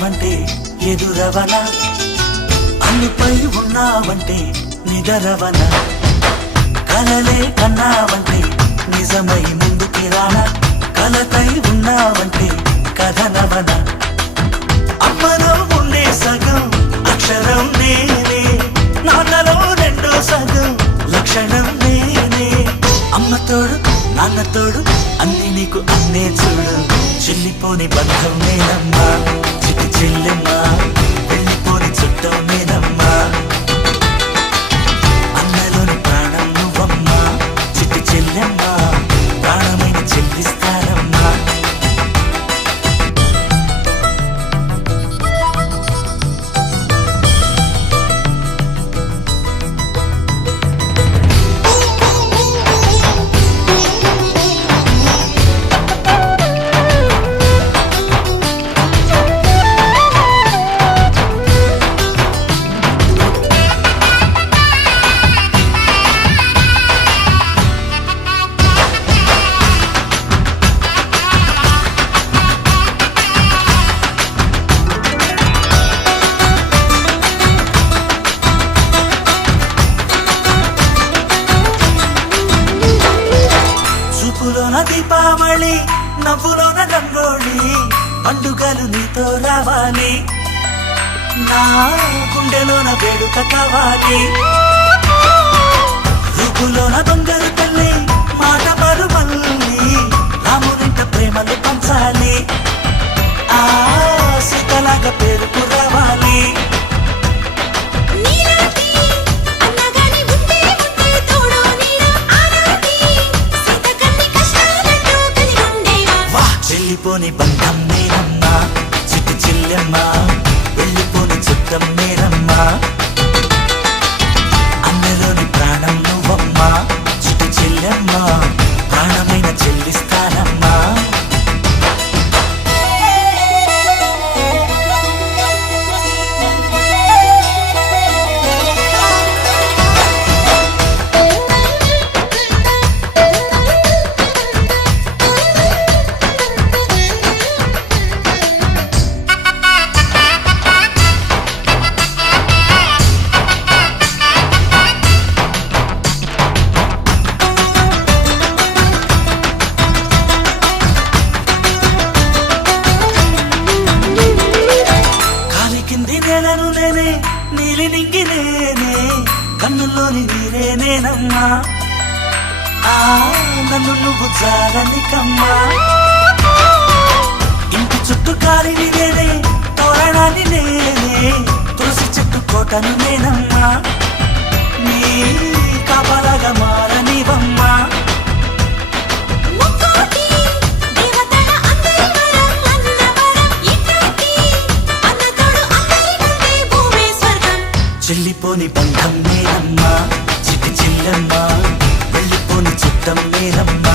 ఉన్నావంటే ఎదురవన అన్నిపై ఉన్నావంటే నిదరవన కలలే కన్నావంటే నిజమై ముందుకి రానా కలతై ఉన్నావంటే కథనవన అమ్మలో ఉండే సగం అక్షరం నేనే. నాన్నలో రెండో సగం లక్షణం నేనే. అమ్మ తోడు నాన్న తోడు అన్ని నీకు అన్నే చూడు. చెల్లిపోని బంధం నేనమ్మా చిట్టి చెల్లెమ్మా. వెళ్ళిపోని చుట్టం నేనమ్మా దీపావళి నవ్వులోన రంగోళి పండుగలు నీతో రావాలి. నా గుండెలోన వేడుక కావాలి. రూపులోన దొంగలు చెల్లిపోని బంధం నేనమ్మా నేనమ్మా ఆ నన్ను నువ్వు చాలని కమ్మా. ఇంటి చుట్టూ కాలిని నేనే తోరణాన్ని నేనే తులసి చెట్టు కోటను నేనమ్మా. నీ చిట్టి వెళ్ళిపోని చిత్తం నేనమ్మా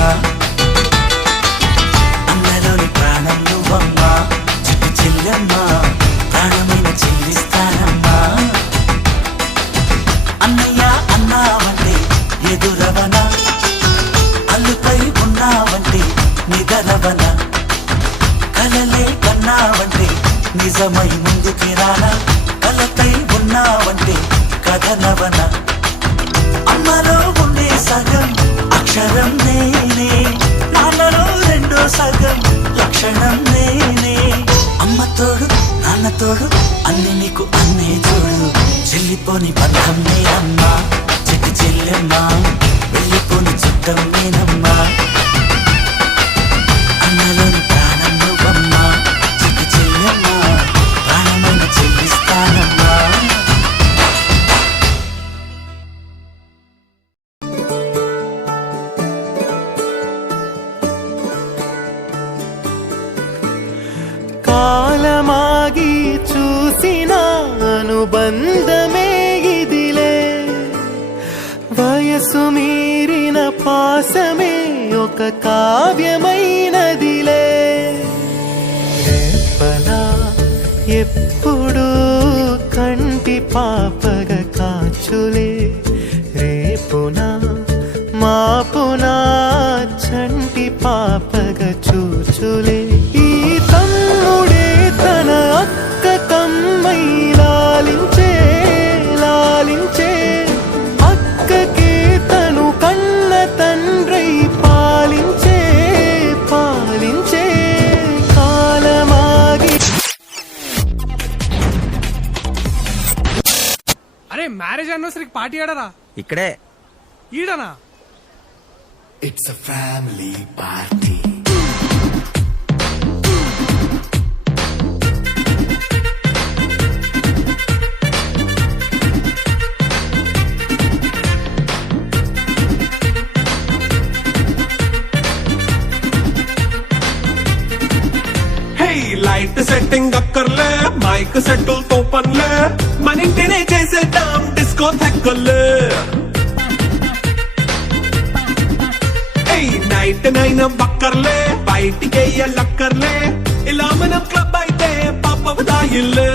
వెళ్ళిపోని బంధం నేనమ్మా చిట్టి చెల్లెమ్మా వెళ్ళిపోని చుట్టం నేనమ్మా. అన్నలోని ప్రాణం నువ్వమ్మా. చిట్టి చెల్లెమ్మా ప్రాణమైన చెల్లిస్తానమ్మా కాలమాగి చూసిన అనుబంధ వయసు పాసమే ఒక కావ్యమైనదిలే. రేపలా ఎప్పుడు కంటి పాపగ కాచులే. రేపునా మాపునా చంటి పాపగ చూచులే. అరే మ్యారేజ్ అనివర్సరీకి పార్టీ ఆడరా? ఇక్కడే. ఈడనా? It's a family party hey light setting అక్కర్లే మైక్ సెట్టులతో పనులే. ఇంటినే చేసేద్దాం డిస్కో తెక్కర్లే హే నైట్ నైన్ బక్కర్లే బయటికి వెళ్ళక్కర్లే ఇలా మనం క్లబ్ అయితే పాప దాయిల్లే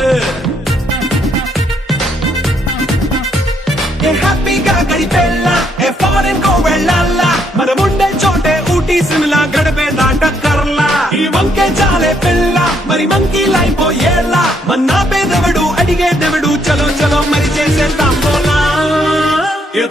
ఏ హ్యాపీగా గడిపెళ్ళ ఏ ఫారెన్ కో వెళ్ళాల మనం ఉండే చోటే ఊటీ సిమ్లా గడిపే దాటక్కర్లా ఈ వంకే చాలే పిల్ల మరి మంకీ లైఫ్ ఏళ్ళ మన పేదవడు అడిగేదెవడు చలో చలో